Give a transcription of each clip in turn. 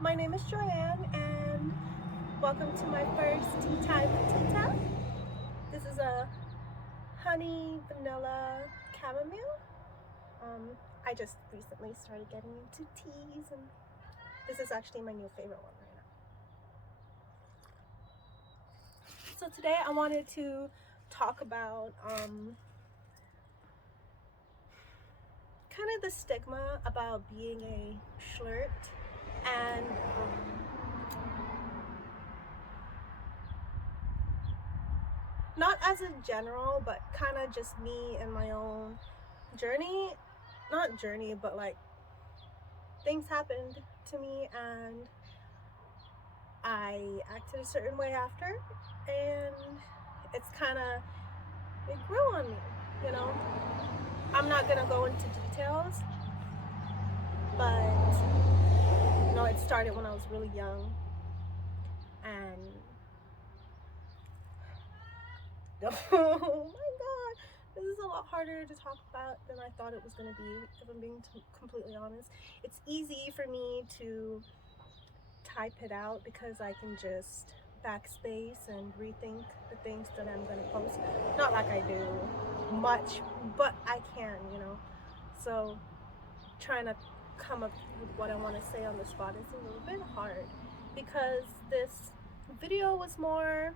my name is Joanne, and welcome to my first tea time with Tita. This is a honey vanilla chamomile. I just recently started getting into teas, and this is actually my new favorite one right now. So today I wanted to talk about kind of the stigma about being a flirt and not as a general, but kind of just me and my own journey. Not journey, but like things happened to me and I acted a certain way after, and it's kind of, it grew on me, you know. I'm not gonna go into details, but it started when I was really young, and oh my god, this is a lot harder to talk about than I thought it was gonna be, if I'm being completely honest. It's easy for me to type it out because I can just backspace and rethink the things that I'm gonna post. Not like I do much, but I can, So trying to come up with what I want to say on the spot is a little bit hard, because this video was more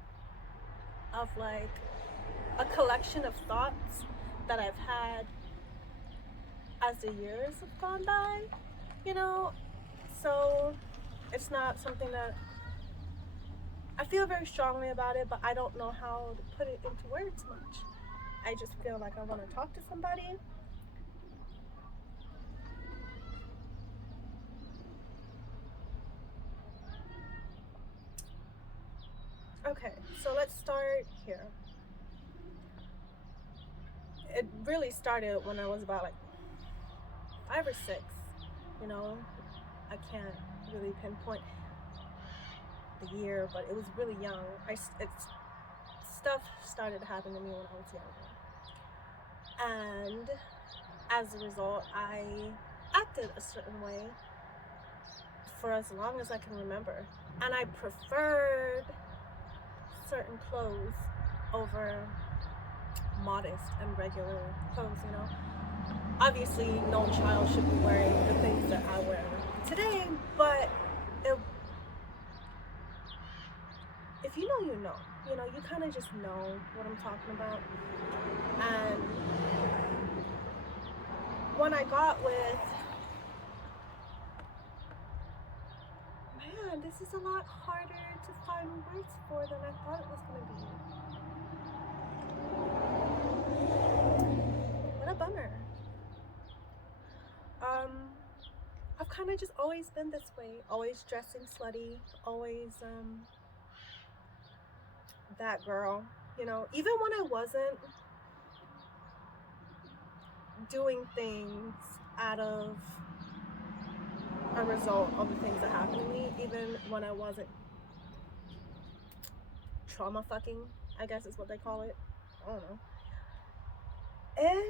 of like a collection of thoughts that I've had as the years have gone by, so it's not something that I feel very strongly about it, but I don't know how to put it into words much. I just feel like I want to talk to somebody. Okay, so let's start here. It really started when I was about like 5 or 6, I can't really pinpoint the year, but it was really young. Stuff started to happen to me when I was younger, and as a result, I acted a certain way for as long as I can remember, and I preferred certain clothes over modest and regular clothes. Obviously no child should be wearing the things that I wear today, but if you know, you kind of just know what I'm talking about. And when I got with, man, this is a lot harder to find words for than I thought it was going to be. What a bummer. I've kind of just always been this way, always dressing slutty, always that girl, even when I wasn't doing things out of a result of the things that happened to me, even when I wasn't trauma fucking, I guess is what they call it. I don't know. And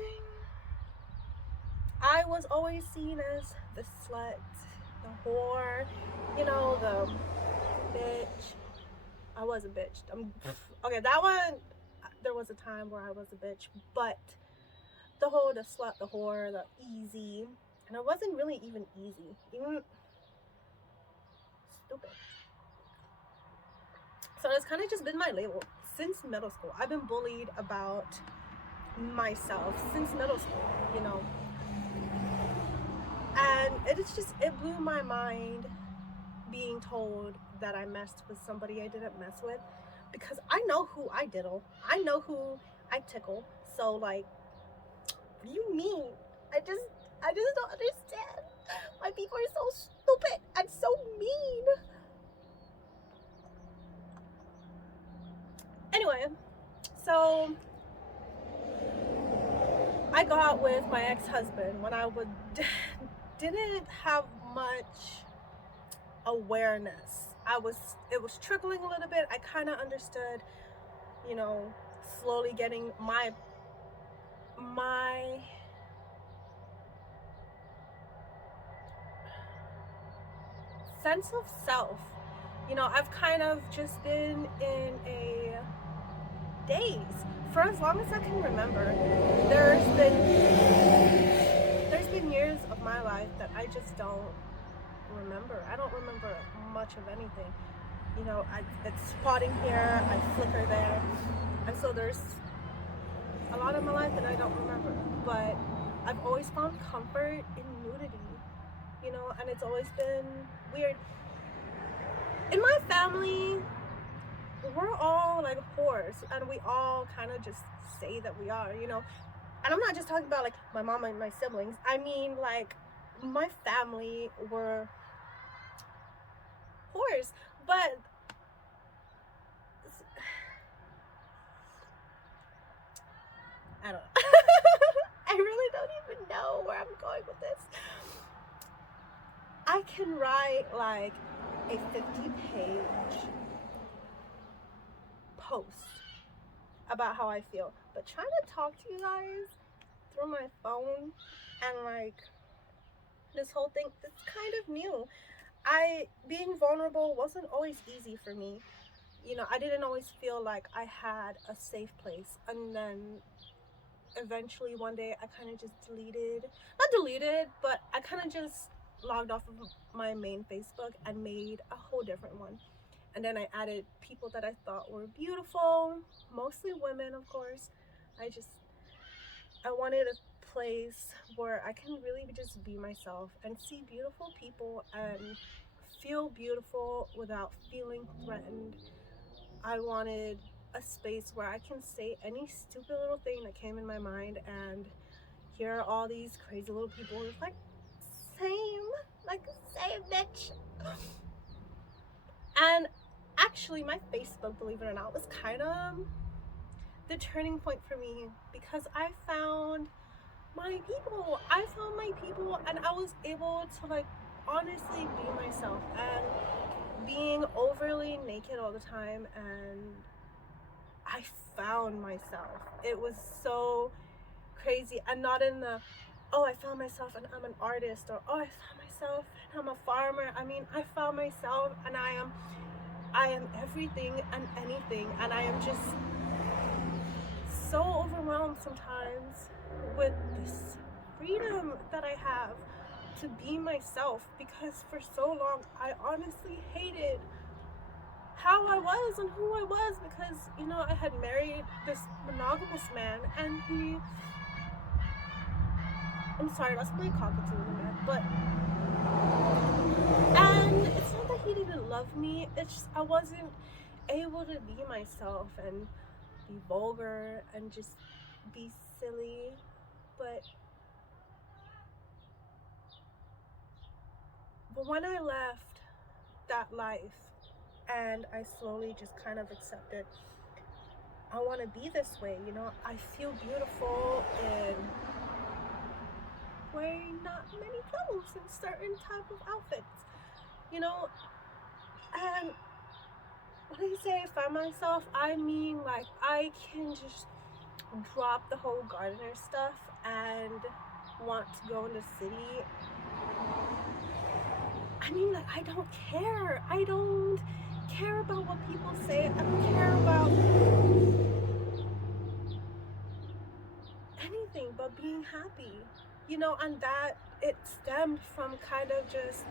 I was always seen as the slut, the whore, the bitch. I was a bitch. Okay, that one, there was a time where I was a bitch, but the slut, the whore, the easy, and I wasn't really even easy, even stupid. So it's kind of just been my label since middle school. I've been bullied about myself since middle school, and it blew my mind being told that I messed with somebody I didn't mess with, because I know who I diddle, I know who I tickle. So like, what do you mean? I just don't understand why people are so stupid and so mean. Anyway, so I got with my ex-husband when I didn't have much awareness. It was trickling a little bit. I kind of understood, slowly getting my sense of self. You know, I've kind of just been in a daze for as long as I can remember. There's been years of my life that I just don't remember. I don't remember much of anything. You know, it's spotting here, I flicker there, and so there's a lot of my life that I don't remember. But I've always found comfort in nudity, you know, and it's always been weird. In my family, we're all like whores, and we all kind of just say that we are, you know. And I'm not just talking about like my mom and my siblings. I mean, like, my family were whores, but I don't know. I really don't even know where I'm going with this. I can write like a 50-page post about how I feel, but trying to talk to you guys through my phone and like this whole thing, it's kind of new. Being vulnerable wasn't always easy for me. You know, I didn't always feel like I had a safe place, and then eventually one day I kind of just but I kind of just logged off of my main Facebook and made a whole different one. And then I added people that I thought were beautiful, mostly women, of course. I wanted a place where I can really just be myself and see beautiful people and feel beautiful without feeling threatened. I wanted a space where I can say any stupid little thing that came in my mind and hear all these crazy little people who's like, same bitch. And actually, my Facebook, believe it or not, was kind of the turning point for me, because I found my people. And I was able to like honestly be myself, and being overly naked all the time, and I found myself. It was so crazy, and not in the, oh, I found myself and I'm an artist, or oh, I found myself and I'm a farmer. I mean, I found myself and I am everything and anything, and I am just so overwhelmed sometimes with this freedom that I have to be myself, because for so long I honestly hated how I was and who I was, because, you know, I had married this monogamous man, and I'm sorry, that's my cockatoo in there, but, and it's not that he didn't love me, it's just I wasn't able to be myself and be vulgar and just be silly. But when I left that life and I slowly just kind of accepted, I want to be this way, you know, I feel beautiful in wearing not many clothes and certain type of outfits, you know. And when I say I find myself, I mean like I can just drop the whole gardener stuff and want to go in the city. I mean, like, I don't care. I don't care about what people say. I don't care about anything but being happy, you know. And that it stemmed from kind of just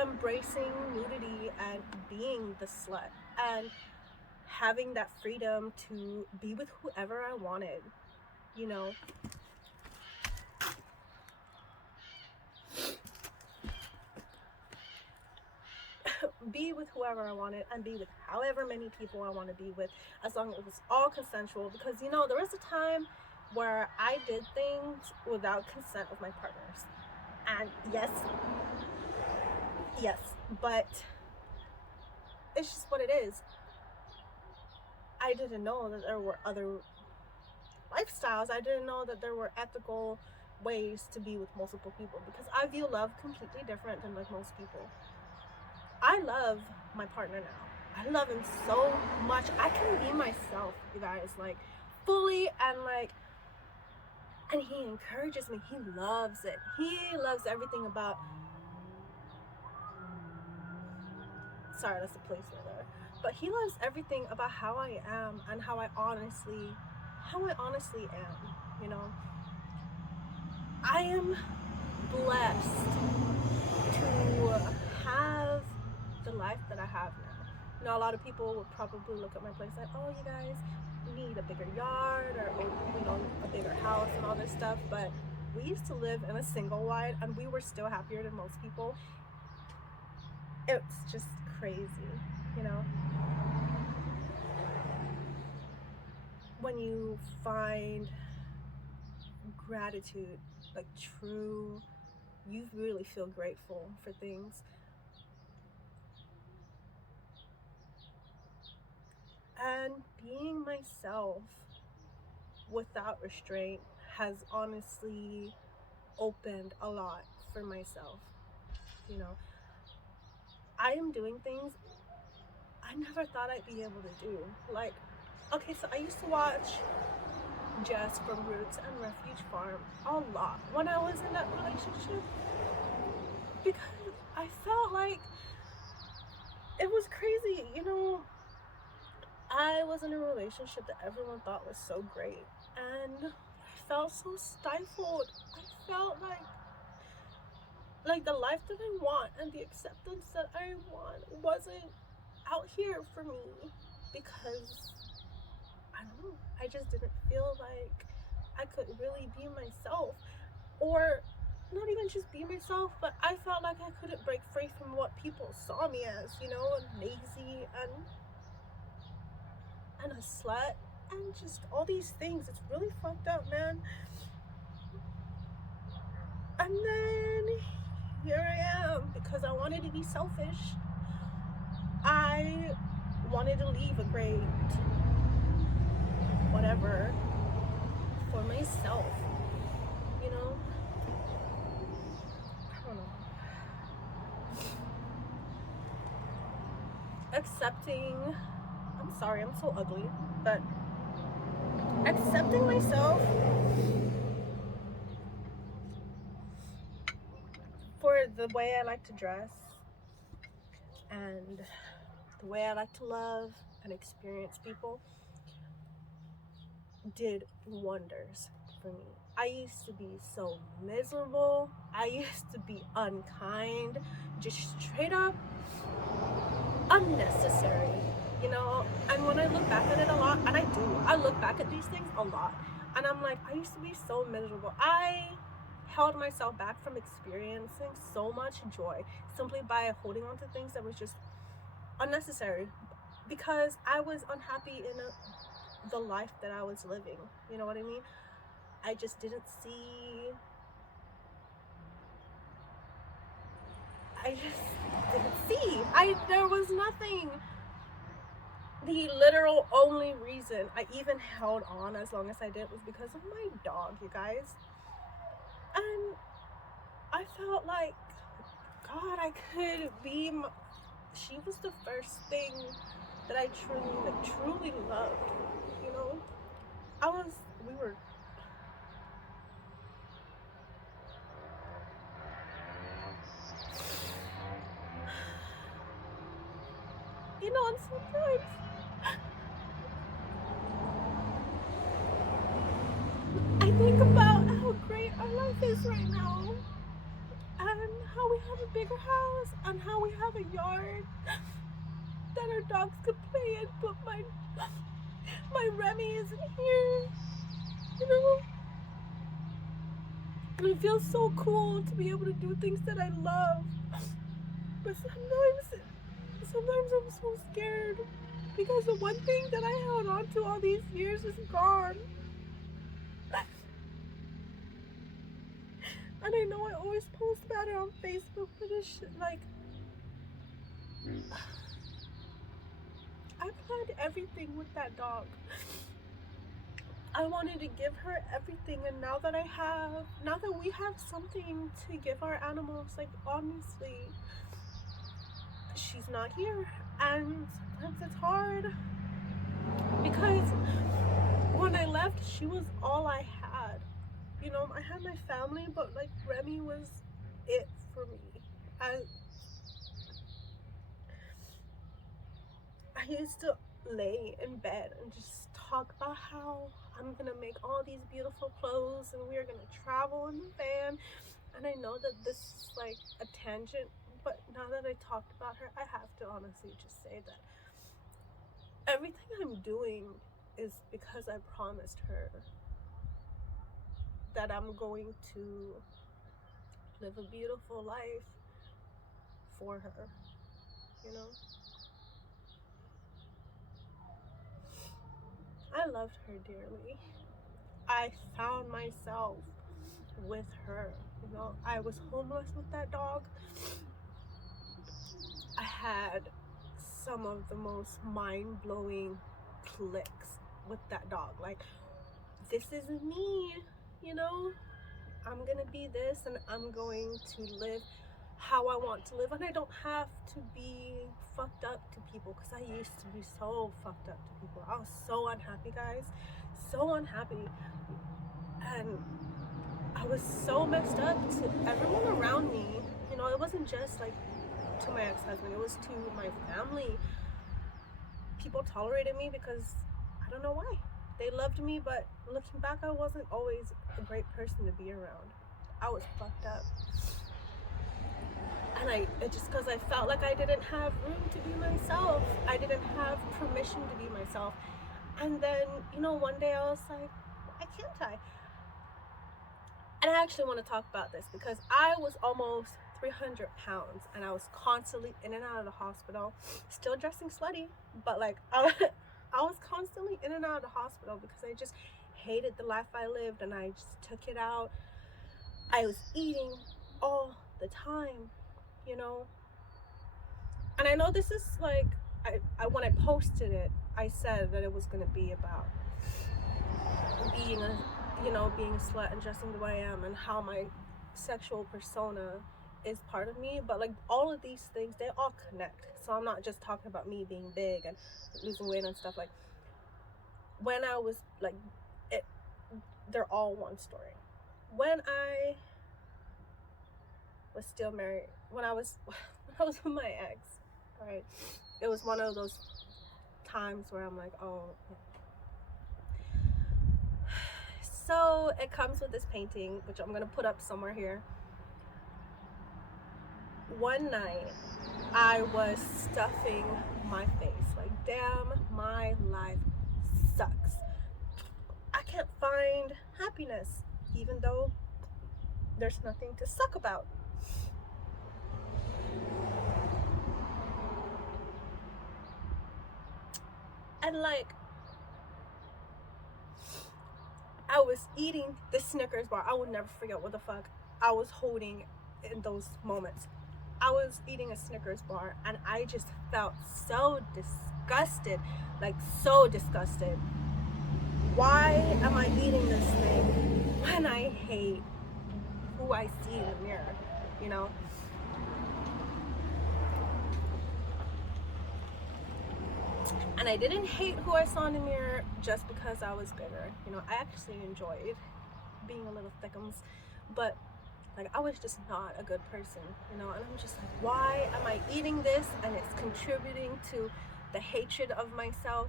embracing nudity and being the slut and having that freedom to be with whoever I wanted, you know. Be with whoever I wanted and be with however many people I want to be with, as long as it was all consensual. Because, you know, there was a time where I did things without consent of my partners, and yes, but it's just what it is. I didn't know that there were other lifestyles. I didn't know that there were ethical ways to be with multiple people, because I view love completely different than like most people. I love my partner now. I love him so much. I can be myself, you guys, like fully, and he encourages me. He loves it. He loves everything about sorry, that's a place right there. But he loves everything about how I am and how I honestly am, you know. I am blessed to have the life that I have now. You know, a lot of people would probably look at my place like, oh, you guys need a bigger yard or you know, a bigger house and all this stuff. But we used to live in a single wide and we were still happier than most people. It's just crazy, you know. When you find gratitude, like true, you really feel grateful for things. And being myself without restraint has honestly opened a lot for myself. You know, I am doing things I never thought I'd be able to do. Like, okay, so I used to watch Jess from Roots and Refuge Farm a lot when I was in that relationship because I felt like it was crazy. You know, I was in a relationship that everyone thought was so great, and I felt so stifled. I felt like the life that I want and the acceptance that I want wasn't out here for me because I don't know, I just didn't feel like I could really be myself, or not even just be myself, but I felt like I couldn't break free from what people saw me as, you know, lazy and a slut and just all these things. It's really fucked up, man. And then here I am because I wanted to be selfish. I wanted to leave a great whatever for myself, you know. I don't know. Accepting, I'm sorry, I'm so ugly, but accepting myself for the way I like to dress and the way I like to love and experience people did wonders for me. I used to be so miserable. I used to be unkind, just straight up unnecessary, you know. And when I look back at it a lot, and I look back at these things a lot, and I'm like, I used to be so miserable. I held myself back from experiencing so much joy simply by holding on to things that was just unnecessary because I was unhappy in the life that I was living. You know what I mean? I just didn't see. I just didn't see. There was nothing. The literal only reason I even held on as long as I did was because of my dog, you guys. And I felt like, God, I could be. She was the first thing that I truly loved. You know, we were. You know, and sometimes I think about how great our life is right now, and how we have a bigger house, and how we have a yard that our dogs could play in, but my Remy isn't here, you know? And it feels so cool to be able to do things that I love, but sometimes I'm so scared because the one thing that I held on to all these years is gone. And I know I always post about it on Facebook for this shit, like, I planned everything with that dog. I wanted to give her everything, and now that we have something to give our animals, like, honestly, she's not here. And sometimes it's hard because when I left, she was all I had. You know, I had my family, but like Remy was it for me. I used to lay in bed and just talk about how I'm gonna make all these beautiful clothes and we're gonna travel in the van. And I know that this is like a tangent, but now that I talked about her, I have to honestly just say that everything I'm doing is because I promised her that I'm going to live a beautiful life for her, you know? I loved her dearly. I found myself with her, you know? I was homeless with that dog. I had some of the most mind-blowing clicks with that dog. Like, this is me, you know? I'm gonna be this and I'm going to live how I want to live, and I don't have to be fucked up to people, because I used to be so fucked up to people. I was so unhappy, guys, so unhappy, and I was so messed up to everyone around me. You know, it wasn't just like to my ex-husband, it was to my family. People tolerated me because I don't know why. They loved me, but looking back, I wasn't always a great person to be around. I was fucked up. And just because I felt like I didn't have room to be myself. I didn't have permission to be myself. And then, you know, one day I was like, why can't I? And I actually want to talk about this because I was almost 300 pounds and I was constantly in and out of the hospital, still dressing slutty, but like I was constantly in and out of the hospital because I just hated the life I lived and I just took it out. I was eating all the time, you know. And I know this is like, I when I posted it, I said that it was going to be about being a, you know, being a slut and dressing the way I am and how my sexual persona is part of me. But like all of these things, they all connect. So I'm not just talking about me being big and losing weight and stuff. Like when I was like, they're all one story. When I was still married, when I was with my ex, right, it was one of those times where I'm like, oh. So it comes with this painting, which I'm gonna put up somewhere here. One night I was stuffing my face, like, damn, my life sucks. I can't find happiness, even though there's nothing to suck about. And like, I was eating the Snickers bar. I would never forget what the fuck I was holding in those moments. I was eating a Snickers bar and I just felt so disgusted, like so disgusted. Why am I eating this thing when I hate who I see in the mirror, you know? And I didn't hate who I saw in the mirror just because I was bigger. You know, I actually enjoyed being a little thickums, but like I was just not a good person, you know? And I'm just like, why am I eating this? And it's contributing to the hatred of myself.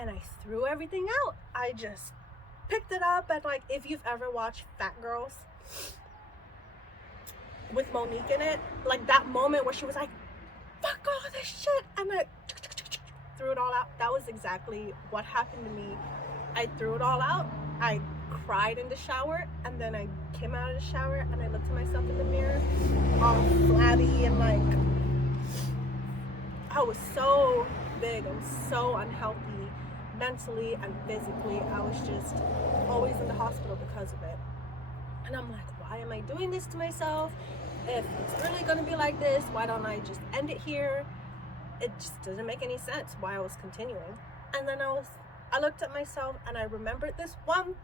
And I threw everything out. I just picked it up, and like, if you've ever watched Fat Girls with Monique in it, like that moment where she was like, fuck all this shit, and I threw it all out. That was exactly what happened to me. I threw it all out. I cried in the shower, and then I came out of the shower and I looked at myself in the mirror, all flabby, and like I was so big and so unhealthy mentally and physically. I was just always in the hospital because of it. And I'm like, why am I doing this to myself? If it's really gonna be like this, why don't I just end it here? It just doesn't make any sense why I was continuing. And then I looked at myself and I remembered this one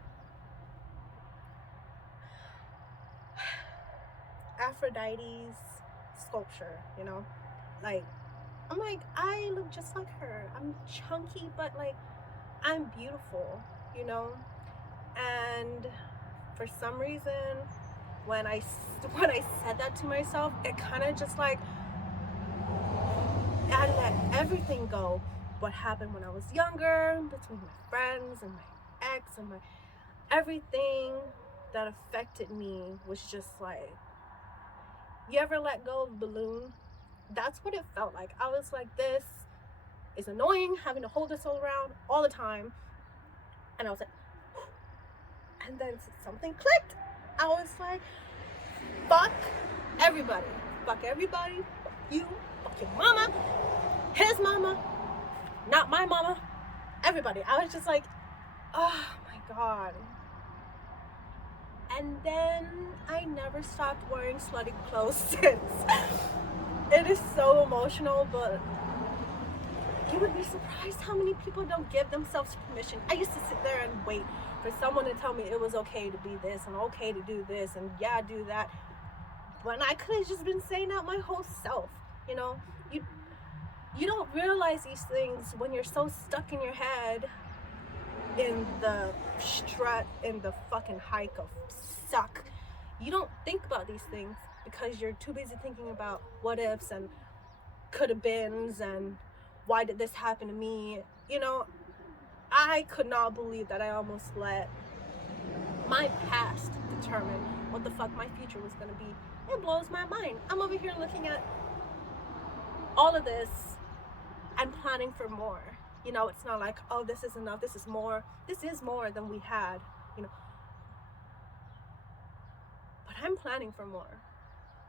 Aphrodite's sculpture, you know? Like, I'm like, I look just like her. I'm chunky, but like, I'm beautiful, you know? And for some reason, when I said that to myself, it kind of just like, I let everything go. What happened when I was younger, between my friends and my ex and my everything that affected me was just like, you ever let go of a balloon? That's what it felt like. I was like, this is annoying, having to hold this all around all the time. And I was like, and then something clicked. I was like, fuck everybody. Fuck everybody. Fuck you. Fuck your mama. His mama. Not my mama. Everybody. I was just like, oh my God. And then I never stopped wearing slutty clothes since. It is so emotional, but you would be surprised how many people don't give themselves permission. I used to sit there and wait for someone to tell me it was okay to be this and okay to do this and yeah, do that. When I could have just been saying out my whole self, you know? You don't realize these things when you're so stuck in your head in the strut, in the fucking hike of suck. You don't think about these things because you're too busy thinking about what ifs and could have beens and why did this happen to me. You know, I could not believe that I almost let my past determine what the fuck my future was going to be. It blows my mind. I'm over here looking at all of this and planning for more. You know, it's not like, oh, this is enough, this is more. This is more than we had, you know. But I'm planning for more.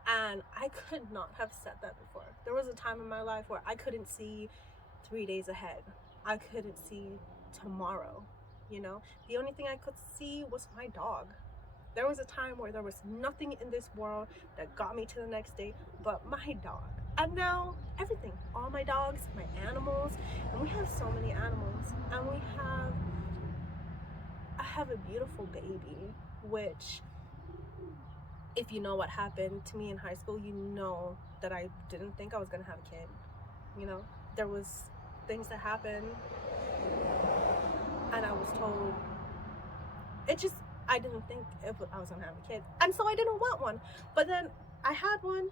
And I could not have said that before. There was a time in my life where I couldn't see 3 days ahead. I couldn't see tomorrow, you know. The only thing I could see was my dog. There was a time where there was nothing in this world that got me to the next day but my dog. And now everything, all my dogs, my animals, and we have so many animals. And I have a beautiful baby, which if you know what happened to me in high school, you know that I didn't think I was gonna have a kid. You know, there was things that happened and I was told, I didn't think I was gonna have a kid. And so I didn't want one. But then I had one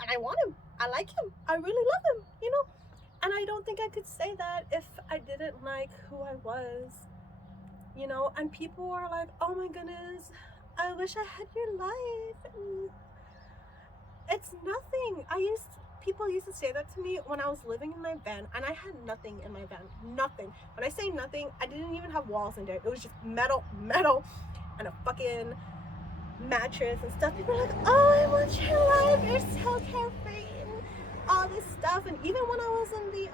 and I want him. I like him. I really love him, you know? And I don't think I could say that if I didn't like who I was, you know? And people were like, oh my goodness, I wish I had your life. And it's nothing. People used to say that to me when I was living in my van, and I had nothing in my van. Nothing. When I say nothing, I didn't even have walls in there. It was just metal, and a fucking mattress and stuff. People were like, oh, I want your life. You're so carefree and all this stuff. And even when I was in the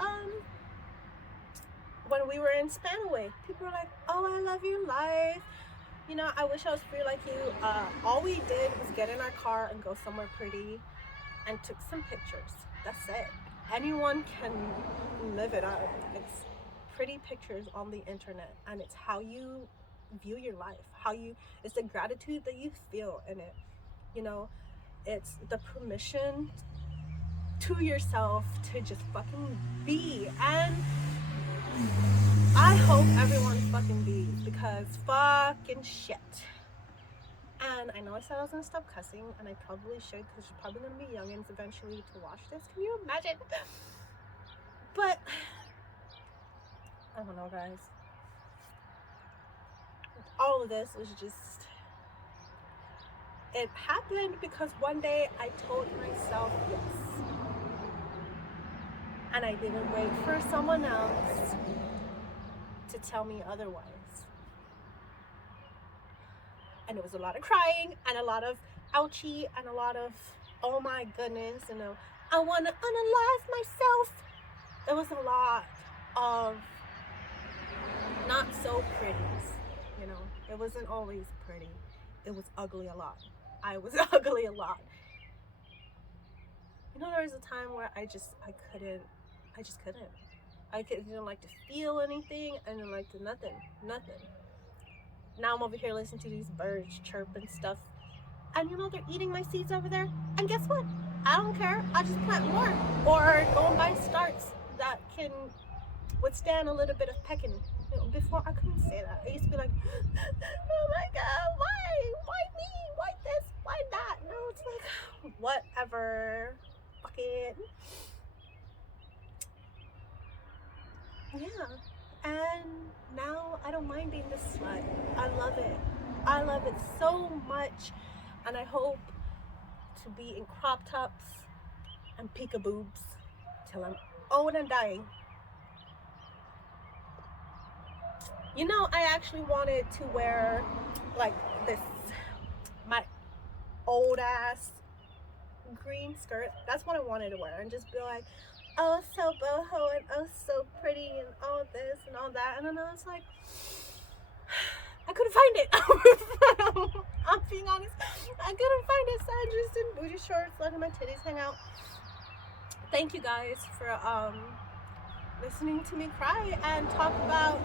when we were in Spanaway, people were like, oh, I love your life. You know, I wish I was free like you. All we did was get in our car and go somewhere pretty and took some pictures. That's it. Anyone can live it up. It's pretty pictures on the internet, and it's how you view your life, it's the gratitude that you feel in it. You know, it's the permission to yourself to just fucking be. And I hope everyone fucking bees, because fucking shit. And I know I said I was gonna stop cussing, and I probably should, because there's probably gonna be youngins eventually to watch this. Can you imagine? But I don't know, guys. All of this was just, it happened because one day I told myself yes. And I didn't wait for someone else to tell me otherwise. And it was a lot of crying and a lot of ouchie and a lot of, oh my goodness, you know, I want to unalive myself. There was a lot of not so pretties, you know. It wasn't always pretty. It was ugly a lot. I was ugly a lot. You know, there was a time where I just couldn't. I didn't like to feel anything. I didn't like to nothing. Now I'm over here listening to these birds chirp and stuff. And you know, they're eating my seeds over there. And guess what? I don't care. I just plant more. Or go and buy starts that can withstand a little bit of pecking. You know, before I couldn't say that. I used to be like, oh my God, why? Why me? Why this? Why that? No, it's like, whatever. Fuck it. and now I don't mind being this slut. I love it. I love it so much, and I hope to be in crop tops and peekaboobs till I'm old and dying. You know, I actually wanted to wear like this, my old ass green skirt. That's what I wanted to wear, and just be like, oh, so boho, and oh, so pretty, and all this and all that. And then I was like, I couldn't find it. I'm being honest, I couldn't find it, so I just did booty shorts, letting my titties hang out. Thank you guys for listening to me cry and talk about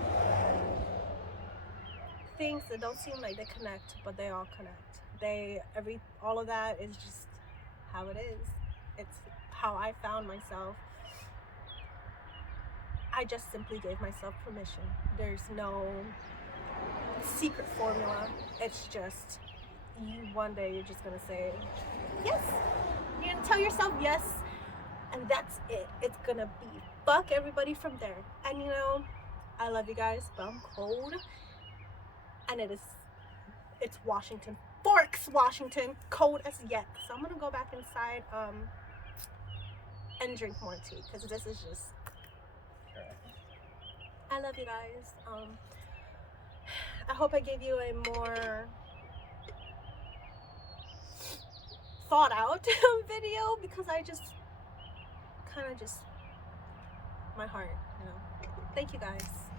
things that don't seem like they connect, but they all connect. All of that is just how it is. It's how I found myself. I just simply gave myself permission. There's no secret formula. It's just one day you're just gonna say yes. You're gonna tell yourself yes, and that's it. It's gonna be fuck everybody from there. And you know, I love you guys, but I'm cold, and it's Washington, Forks, Washington, cold as yet. So I'm gonna go back inside and drink more tea, because this is just, I love you guys. I hope I gave you a more thought out video, because I just kind of my heart, you know. Thank you guys.